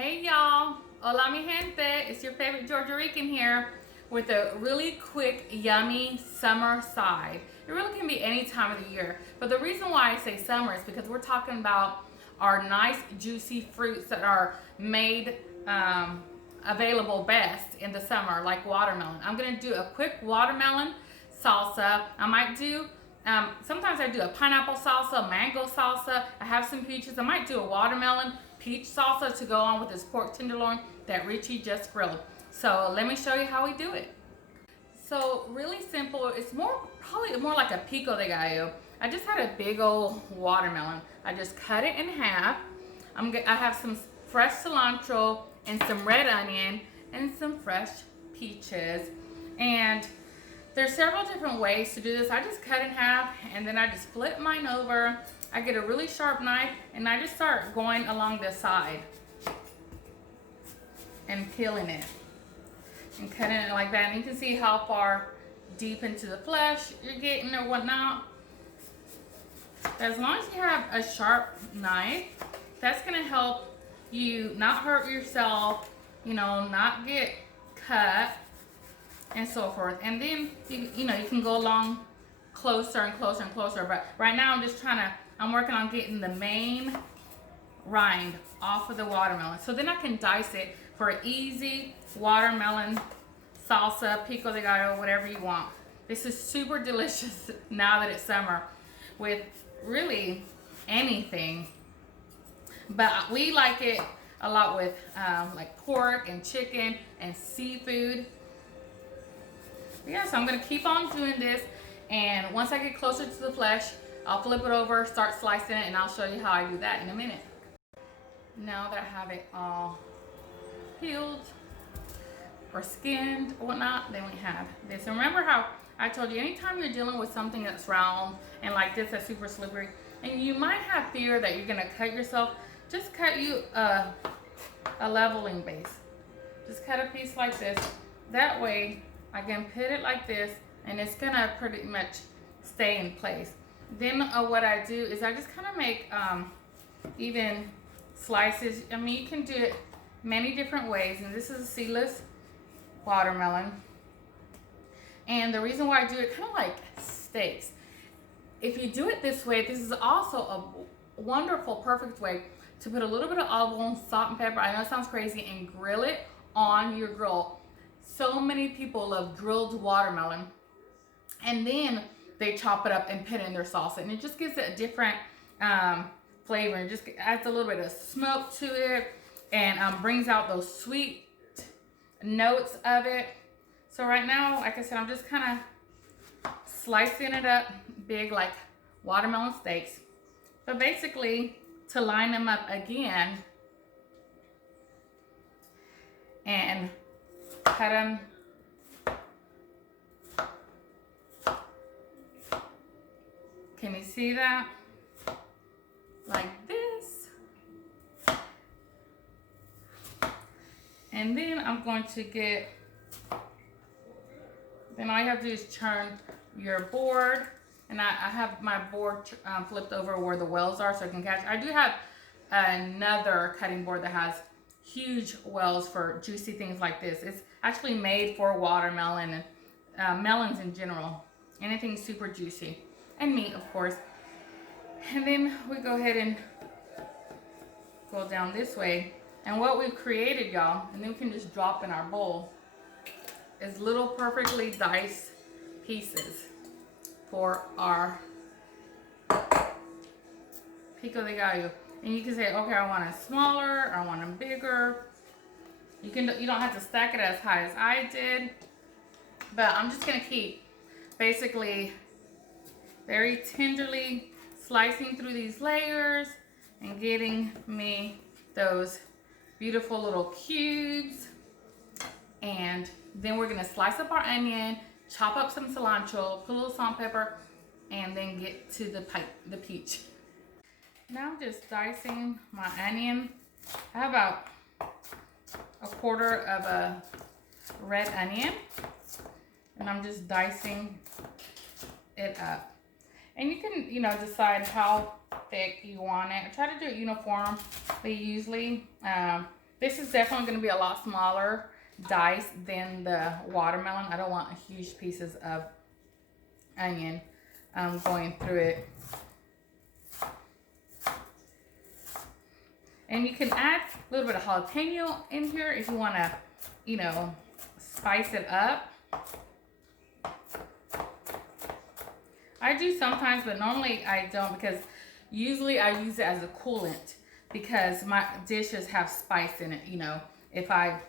Hey y'all, hola mi gente, it's your favorite Georgia Rican here with a really quick, yummy summer side. It really can be any time of the year, but the reason why I say summer is because we're talking about our nice juicy fruits that are made available best in the summer, like watermelon. I'm gonna do a quick watermelon salsa. I might do sometimes I do a pineapple salsa, mango salsa. I have some peaches. I might do a watermelon peach salsa to go on with this pork tenderloin that Richie just grilled. So let me show you how we do it. So really simple. It's probably more like a pico de gallo. I just had a big old watermelon. I just cut it in half. I have some fresh cilantro and some red onion and some fresh peaches. And there's several different ways to do this. I just cut in half and then I just flip mine over. I get a really sharp knife and I just start going along the side and peeling it and cutting it like that. And you can see how far deep into the flesh you're getting or whatnot. As long as you have a sharp knife, that's gonna help you not hurt yourself, not get cut and so forth. And then you can go along closer and closer and closer. But right now I'm working on getting the main rind off of the watermelon. So then I can dice it for an easy watermelon salsa, pico de gallo, whatever you want. This is super delicious now that it's summer with really anything. But we like it a lot with like pork and chicken and seafood. Yeah, so I'm gonna keep on doing this, and once I get closer to the flesh, I'll flip it over, start slicing it, and I'll show you how I do that in a minute. Now that I have it all peeled or skinned or whatnot, then we have this. And remember how I told you, anytime you're dealing with something that's round and like this that's super slippery, and you might have fear that you're gonna cut yourself, just cut you a leveling base. Just cut a piece like this. That way, I can put it like this and it's gonna pretty much stay in place. Then what I do is I just kind of make even slices. I mean, you can do it many different ways, and this is a seedless watermelon. And the reason why I do it kind of like steaks. If you do it this way, this is also a wonderful, perfect way to put a little bit of olive oil, salt and pepper. I know it sounds crazy, and grill it on your grill. So many people love grilled watermelon, and then they chop it up and put it in their salsa, and it just gives it a different flavor. It just adds a little bit of smoke to it, and brings out those sweet notes of it. So right now, like I said, I'm just kind of slicing it up big like watermelon steaks. But basically, to line them up again and cut them can you see that? Like this. And then I'm going to get, then all you have to do is turn your board. And I have my board flipped over where the wells are so I can catch. I do have another cutting board that has huge wells for juicy things like this. It's actually made for watermelon and melons in general. Anything super juicy. And meat, of course. And then we go ahead and go down this way. And what we've created, y'all, and then we can just drop in our bowl, is little perfectly diced pieces for our pico de gallo. And you can say, okay, I want it smaller, I want them bigger. You don't have to stack it as high as I did, but I'm just gonna keep basically very tenderly slicing through these layers and getting me those beautiful little cubes. And then we're gonna slice up our onion, chop up some cilantro, put a little salt and pepper, and then get to the peach. Now I'm just dicing my onion. I have about a quarter of a red onion, and I'm just dicing it up. And you can, decide how thick you want it. I try to do it uniform, but usually This is definitely going to be a lot smaller dice than the watermelon. I don't want huge pieces of onion going through it. And you can add a little bit of jalapeno in here if you want to, you know, spice it up. I do sometimes, but normally I don't, because usually I use it as a coolant because my dishes have spice in it. You know, if my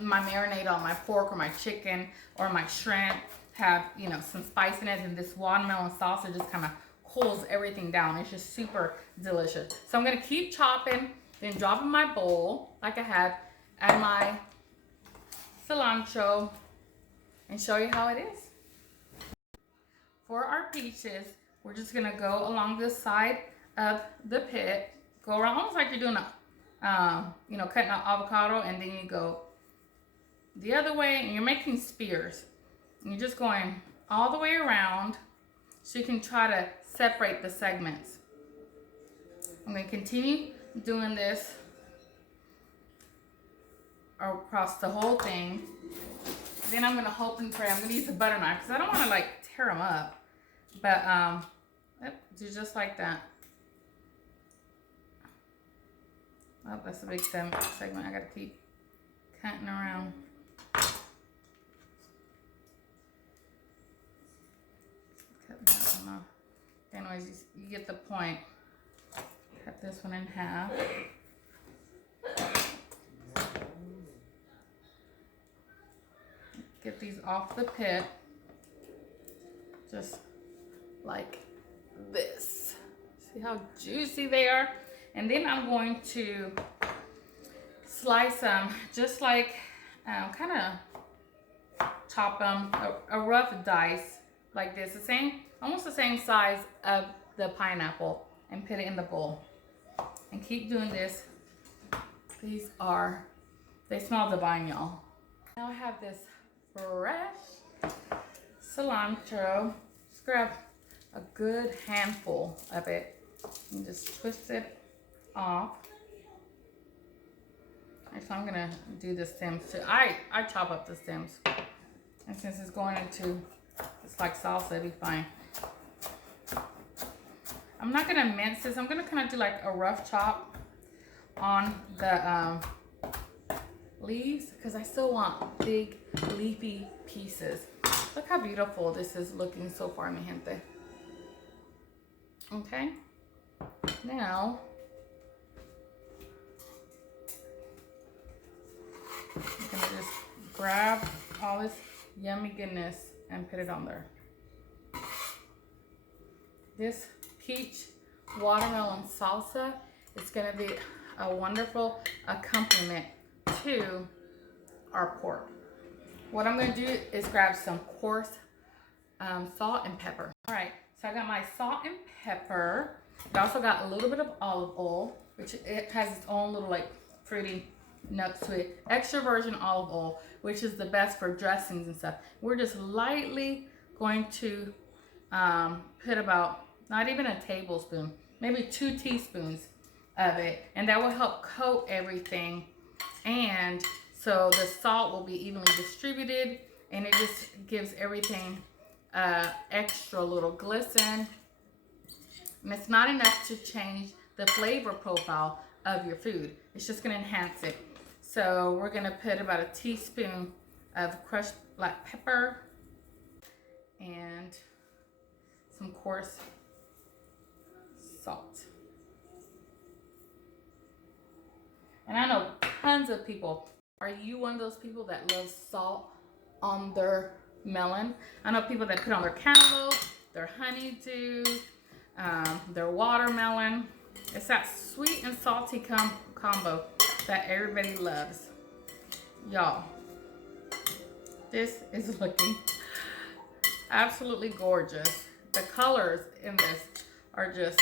marinade on my pork or my chicken or my shrimp have, you know, some spice in it, and this watermelon salsa just kind of cools everything down. It's just super delicious. So I'm going to keep chopping, then drop in my bowl like I had, add my cilantro, and show you how it is. For our peaches, we're just going to go along the side of the pit, go around almost like you're doing a, you know, cutting an avocado, and then you go the other way and you're making spears. And you're just going all the way around so you can try to separate the segments. I'm going to continue doing this across the whole thing. Then I'm going to hope and pray. I'm going to use a butter knife because I don't want to like tear them up. But do just like that. Oh, that's a big segment. I got to keep cutting around. Anyways, you get the point. Cut this one in half. Get these off the pit. Just like this. See how juicy they are? And then I'm going to slice them just like, kind of chop them a rough dice like this. The same, almost the same size of the pineapple, and put it in the bowl. And keep doing this. These are, they smell divine, y'all. Now I have this fresh cilantro. Just grab a good handful of it and just twist it off. And so I'm gonna do the stems too. I chop up the stems. And since it's going into, it's like salsa, it'll be fine. I'm not gonna mince this. I'm gonna kind of do like a rough chop on the leaves because I still want big leafy pieces. Look how beautiful this is looking so far, mi gente. Okay. Now, I'm gonna just grab all this yummy goodness and put it on there. This peach watermelon salsa is gonna be a wonderful accompaniment to our pork. What I'm gonna do is grab some coarse salt and pepper. All right, so I got my salt and pepper. I also got a little bit of olive oil, which it has its own little like fruity notes to it. Extra virgin olive oil, which is the best for dressings and stuff. We're just lightly going to put about, not even a tablespoon, maybe 2 teaspoons of it, and that will help coat everything, and so the salt will be evenly distributed, and it just gives everything extra little glisten. And it's not enough to change the flavor profile of your food. It's just going to enhance it. So we're going to put about a teaspoon of crushed black pepper and some coarse salt. And I know tons of people. Are you one of those people that loves salt on their melon? I know people that put on their cantaloupe, their honeydew, their watermelon. It's that sweet and salty combo that everybody loves. Y'all, this is looking absolutely gorgeous. The colors in this are just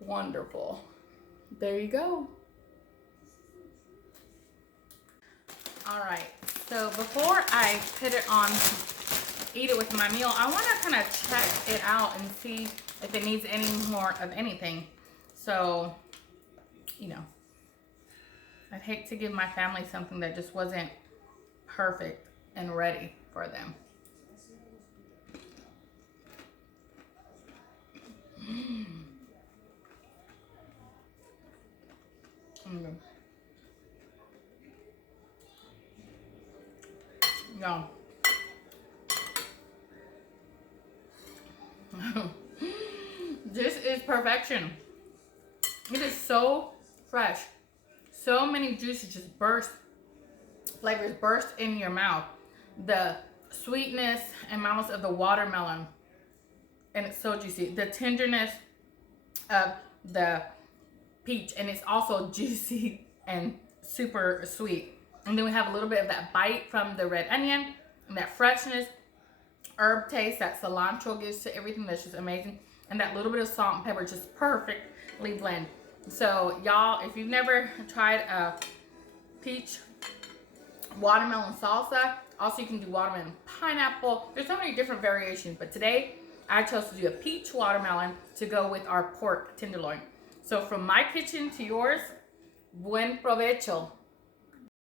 wonderful. There you go. All right, so before I put it on, eat it with my meal, I want to kind of check it out and see if it needs any more of anything. So, you know, I'd hate to give my family something that just wasn't perfect and ready for them. No. This is perfection. It is so fresh. So many juices just burst, flavors burst in your mouth. The sweetness and mildness of the watermelon, and it's so juicy. The tenderness of the peach, and it's also juicy and super sweet. And then we have a little bit of that bite from the red onion and that freshness, herb taste that cilantro gives to everything. That's just amazing. And that little bit of salt and pepper just perfectly blend. So y'all, if you've never tried a peach watermelon salsa, also you can do watermelon pineapple. There's so many different variations, but today I chose to do a peach watermelon to go with our pork tenderloin. So from my kitchen to yours, buen provecho.